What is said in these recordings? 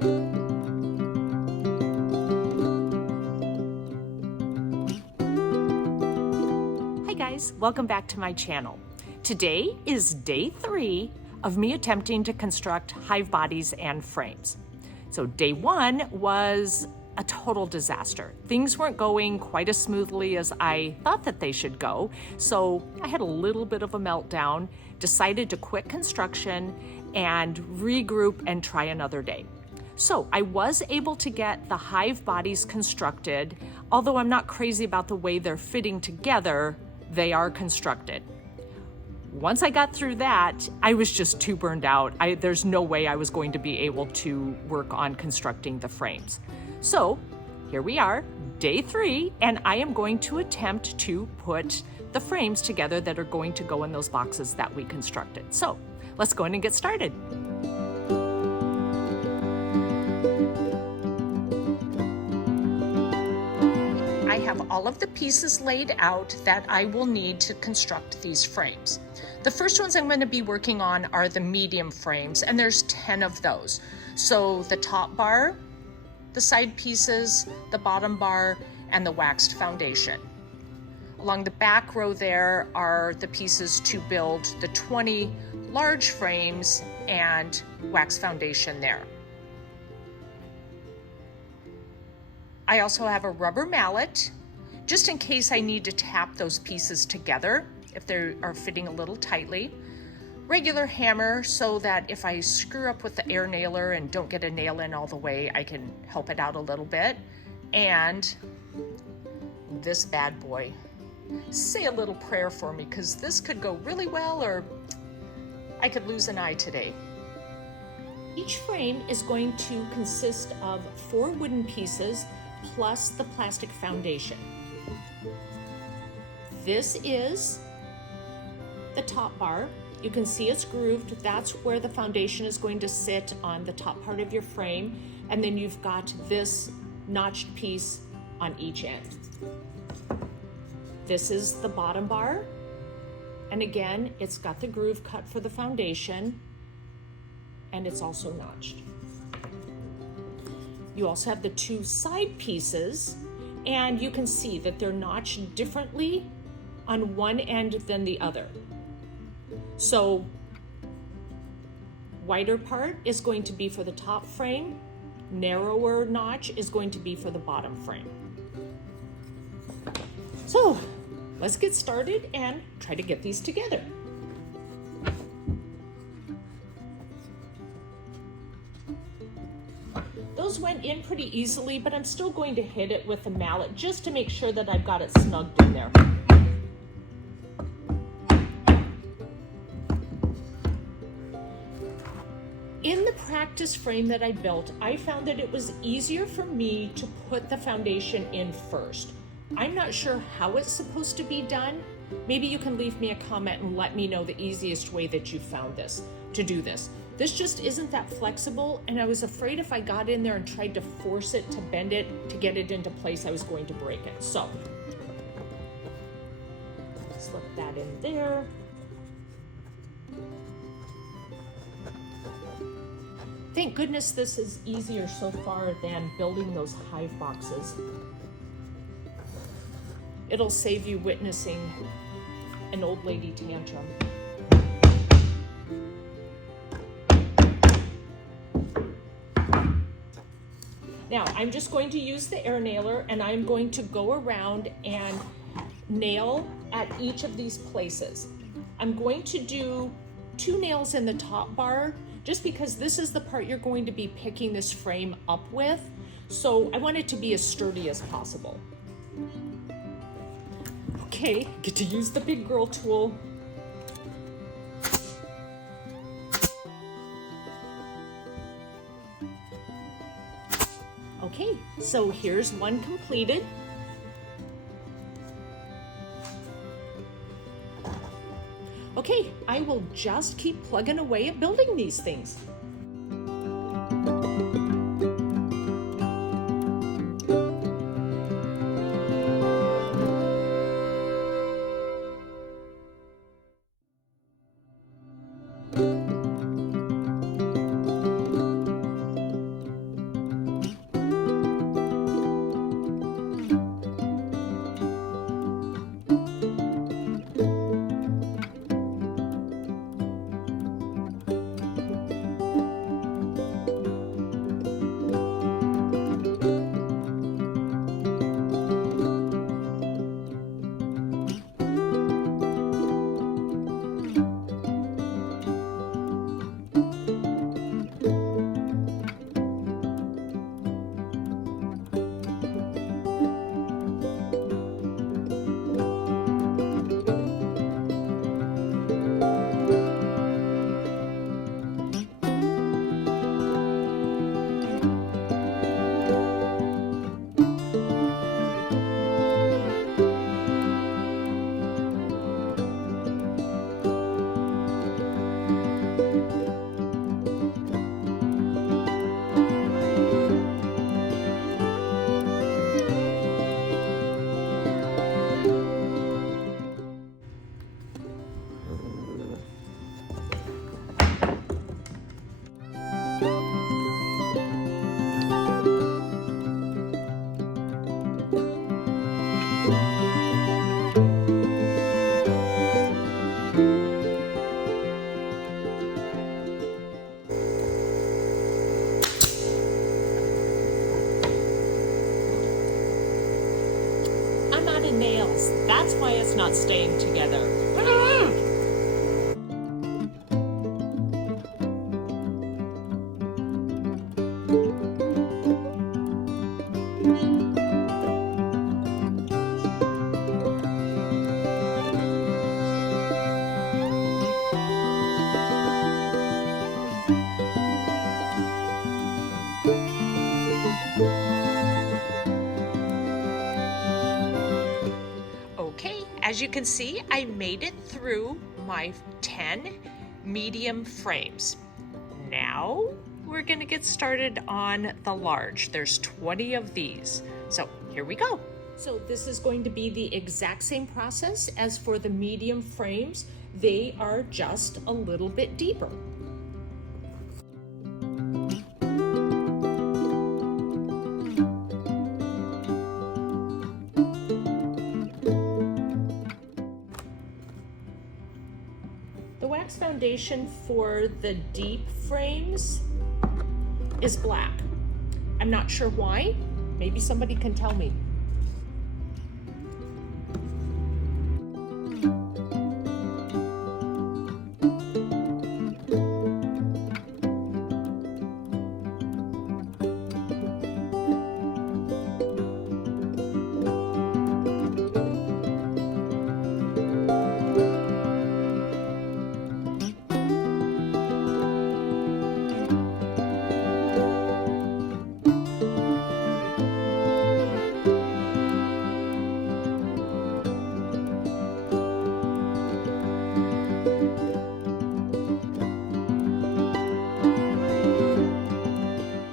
Hi guys, welcome back to my channel. Today is day 3 of me attempting to construct hive bodies and frames. So day 1 was a total disaster. Things weren't going quite as smoothly as I thought that they should go. So I had a little bit of a meltdown, decided to quit construction and regroup and try another day. So I was able to get the hive bodies constructed, although I'm not crazy about the way they're fitting together, they are constructed. Once I got through that, I was just too burned out. There's no way I was going to be able to work on constructing the frames. So here we are, day 3, and I am going to attempt to put the frames together that are going to go in those boxes that we constructed. So let's go in and get started. I have all of the pieces laid out that I will need to construct these frames. The first ones I'm going to be working on are the medium frames, and there's 10 of those. So the top bar, the side pieces, the bottom bar, and the waxed foundation. Along the back row there are the pieces to build the 20 large frames and wax foundation there. I also have a rubber mallet, just in case I need to tap those pieces together if they are fitting a little tightly. Regular hammer so that if I screw up with the air nailer and don't get a nail in all the way, I can help it out a little bit. And this bad boy. Say a little prayer for me, because this could go really well or I could lose an eye today. Each frame is going to consist of 4 wooden pieces plus the plastic foundation. This is the top bar. You can see it's grooved. That's where the foundation is going to sit on the top part of your frame. And then you've got this notched piece on each end. This is the bottom bar. And again, it's got the groove cut for the foundation, and it's also notched. You also have the 2 side pieces, and you can see that they're notched differently on one end than the other. So wider part is going to be for the top frame, narrower notch is going to be for the bottom frame. So let's get started and try to get these together. Those went in pretty easily, but I'm still going to hit it with a mallet just to make sure that I've got it snugged in there. In the practice frame that I built, I found that it was easier for me to put the foundation in first. I'm not sure how it's supposed to be done. Maybe you can leave me a comment and let me know the easiest way that you found to do this. This just isn't that flexible, and I was afraid if I got in there and tried to force it, to bend it, to get it into place, I was going to break it. So, slip that in there. Thank goodness this is easier so far than building those hive boxes. It'll save you witnessing an old lady tantrum. Now, I'm just going to use the air nailer, and I'm going to go around and nail at each of these places. I'm going to do 2 nails in the top bar, just because this is the part you're going to be picking this frame up with. So I want it to be as sturdy as possible. Okay, get to use the big girl tool. Okay, so here's one completed. Okay, I will just keep plugging away at building these things. out of nails. That's why it's not staying together. Okay, as you can see, I made it through my 10 medium frames. Now we're gonna get started on the large. There's 20 of these. So here we go. So this is going to be the exact same process as for the medium frames. They are just a little bit deeper. The wax foundation for the deep frames is black. I'm not sure why. Maybe somebody can tell me.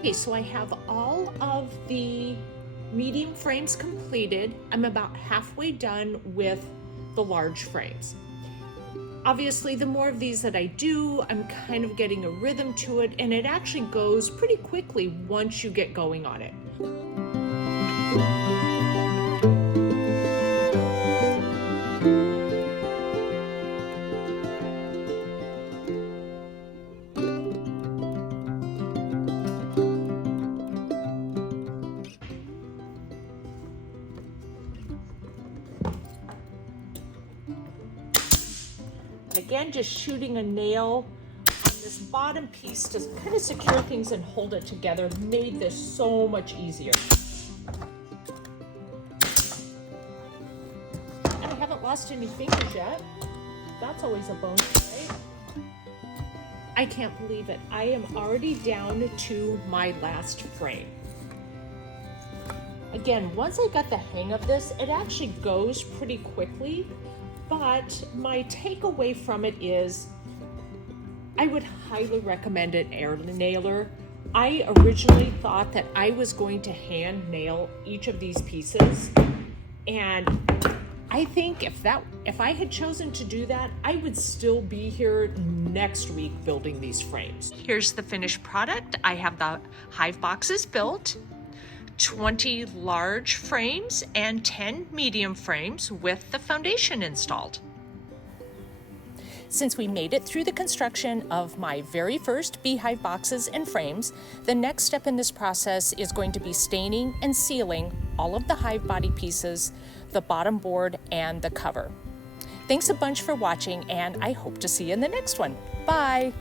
Okay, so I have all of the medium frames completed. I'm about halfway done with the large frames. Obviously, the more of these that I do, I'm kind of getting a rhythm to it, and it actually goes pretty quickly once you get going on it. Again, just shooting a nail on this bottom piece to kind of secure things and hold it together made this so much easier. And I haven't lost any fingers yet. That's always a bonus, right? I can't believe it. I am already down to my last frame. Again, once I got the hang of this, it actually goes pretty quickly. But my takeaway from it is I would highly recommend an air nailer. I originally thought that I was going to hand nail each of these pieces, and I think if I had chosen to do that, I would still be here next week building these frames. Here's the finished product. I have the Hive boxes built, 20 large frames and 10 medium frames with the foundation installed. Since we made it through the construction of my very first beehive boxes and frames, the next step in this process is going to be staining and sealing all of the hive body pieces, the bottom board, and the cover. Thanks a bunch for watching, and I hope to see you in the next one. Bye!